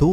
2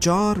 4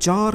4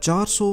400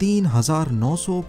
3900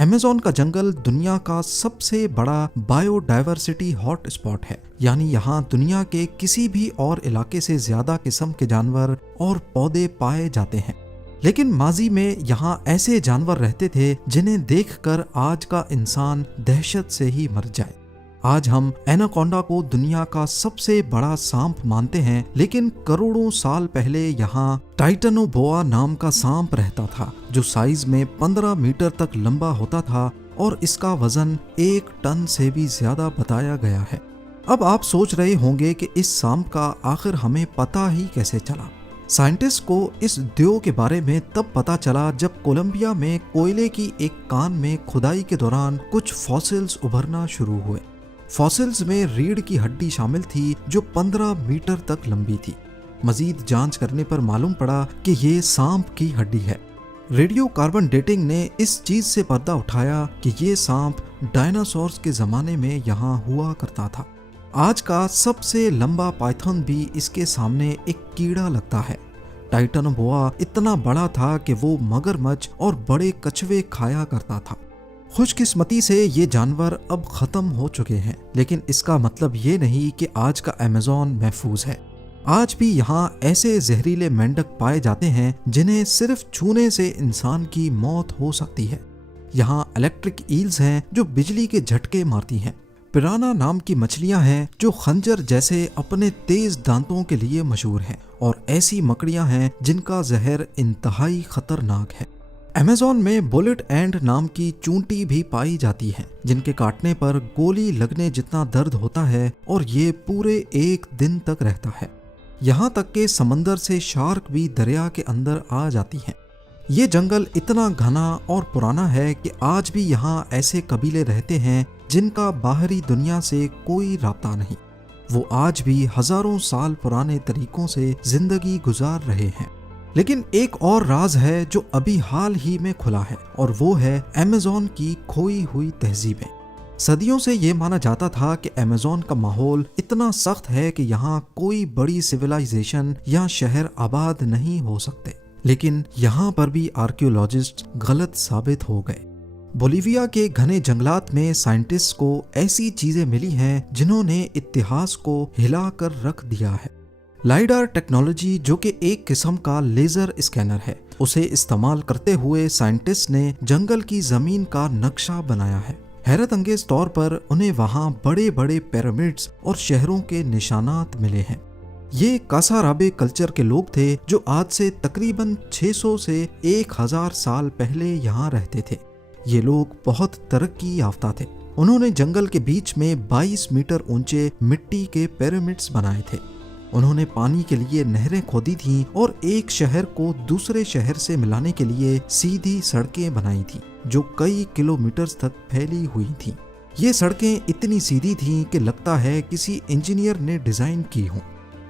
Amazon का जंगल दुनिया का सबसे बड़ा बायोडाइवर्सिटी हॉट स्पॉट है, यानी यहाँ दुनिया के किसी भी और इलाके से ज्यादा किस्म के जानवर और पौधे पाए जाते हैं। लेकिन माजी में यहाँ ऐसे जानवर रहते थे जिन्हें देखकर आज का इंसान दहशत से ही मर जाए। आज हम एनाकोंडा को दुनिया का सबसे बड़ा सांप मानते हैं, लेकिन करोड़ों साल पहले यहाँ टाइटनोबोआ नाम का सांप रहता था जो साइज में 15 मीटर तक लंबा होता था और इसका वजन 1 टन से भी ज्यादा बताया गया है। अब आप सोच रहे होंगे कि इस सांप का आखिर हमें पता ही कैसे चला। साइंटिस्ट को इस देव के बारे में तब पता चला जब कोलंबिया में कोयले की एक कान में खुदाई के दौरान कुछ फॉसिल्स उभरना शुरू हुए। फॉसिल्स में रीढ़ की हड्डी शामिल थी जो 15 मीटर तक लंबी थी। मजीद जांच करने पर मालूम पड़ा कि ये सांप की हड्डी है। रेडियो कार्बन डेटिंग ने इस चीज से पर्दा उठाया कि ये सांप डायनासोर्स के जमाने में यहाँ हुआ करता था। आज का सबसे लंबा पाइथन भी इसके सामने एक कीड़ा लगता है। टाइटनोबोआ इतना बड़ा था कि वो मगरमच्छ और बड़े कछुए खाया करता था। खुशकिस्मती से ये जानवर अब खत्म हो चुके हैं, लेकिन इसका मतलब ये नहीं कि आज का अमेज़न महफूज है। आज भी यहाँ ऐसे जहरीले मेंढक पाए जाते हैं जिन्हें सिर्फ छूने से इंसान की मौत हो सकती है। यहाँ इलेक्ट्रिक ईल्स हैं जो बिजली के झटके मारती हैं। पिराना नाम की मछलियां हैं जो खंजर जैसे अपने तेज दांतों के लिए मशहूर हैं, और ऐसी मकड़ियां हैं जिनका जहर इंतहाई खतरनाक है। अमेज़न में बुलेट एंड नाम की चूंटी भी पाई जाती है जिनके काटने पर गोली लगने जितना दर्द होता है और ये पूरे 1 दिन तक रहता है। यहाँ तक के समंदर से शार्क भी दरिया के अंदर आ जाती हैं। ये जंगल इतना घना और पुराना है कि आज भी यहाँ ऐसे कबीले रहते हैं जिनका बाहरी दुनिया से कोई राब्ता नहीं। वो आज भी हजारों साल पुराने तरीकों से जिंदगी गुजार रहे हैं। लेकिन एक और राज है जो अभी हाल ही में खुला है, और वो है अमेज़न की खोई हुई तहजीबें। सदियों से ये माना जाता था कि अमेज़न का माहौल इतना सख्त है कि यहाँ कोई बड़ी सिविलाइजेशन या शहर आबाद नहीं हो सकते, लेकिन यहाँ पर भी आर्कियोलॉजिस्ट गलत साबित हो गए। बोलिविया के घने जंगलात में साइंटिस्ट को ऐसी चीजें मिली हैं जिन्होंने इतिहास को हिलाकर रख दिया है। लाइडार टेक्नोलॉजी, जो कि एक किस्म का लेजर स्कैनर है, उसे इस्तेमाल करते हुए साइंटिस्ट ने जंगल की जमीन का नक्शा बनाया है। हैरत अंगेज तौर पर उन्हें वहां बड़े बड़े पिरामिड्स और शहरों के निशानात मिले हैं। ये कासाराबे कल्चर के लोग थे जो आज से तकरीबन 600 से 1000 साल पहले यहाँ रहते थे। ये लोग बहुत तरक्की याफ्ता थे। उन्होंने जंगल के बीच में 22 मीटर ऊंचे मिट्टी के पिरामिड्स बनाए थे। उन्होंने पानी के लिए नहरें खोदी थीं और एक शहर को दूसरे शहर से मिलाने के लिए सीधी सड़कें बनाई थीं जो कई किलोमीटर तक फैली हुई थीं। ये सड़कें इतनी सीधी थीं कि लगता है किसी इंजीनियर ने डिजाइन की हो।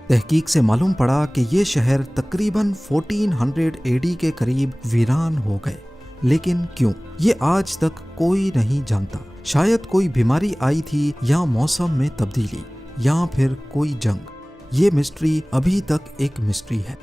तहकीक से मालूम पड़ा कि ये शहर तकरीबन 1400 AD के करीब वीरान हो गए, लेकिन क्यों, ये आज तक कोई नहीं जानता। शायद कोई बीमारी आई थी, या मौसम में तब्दीली, या फिर कोई जंग। ये मिस्ट्री अभी तक एक मिस्ट्री है।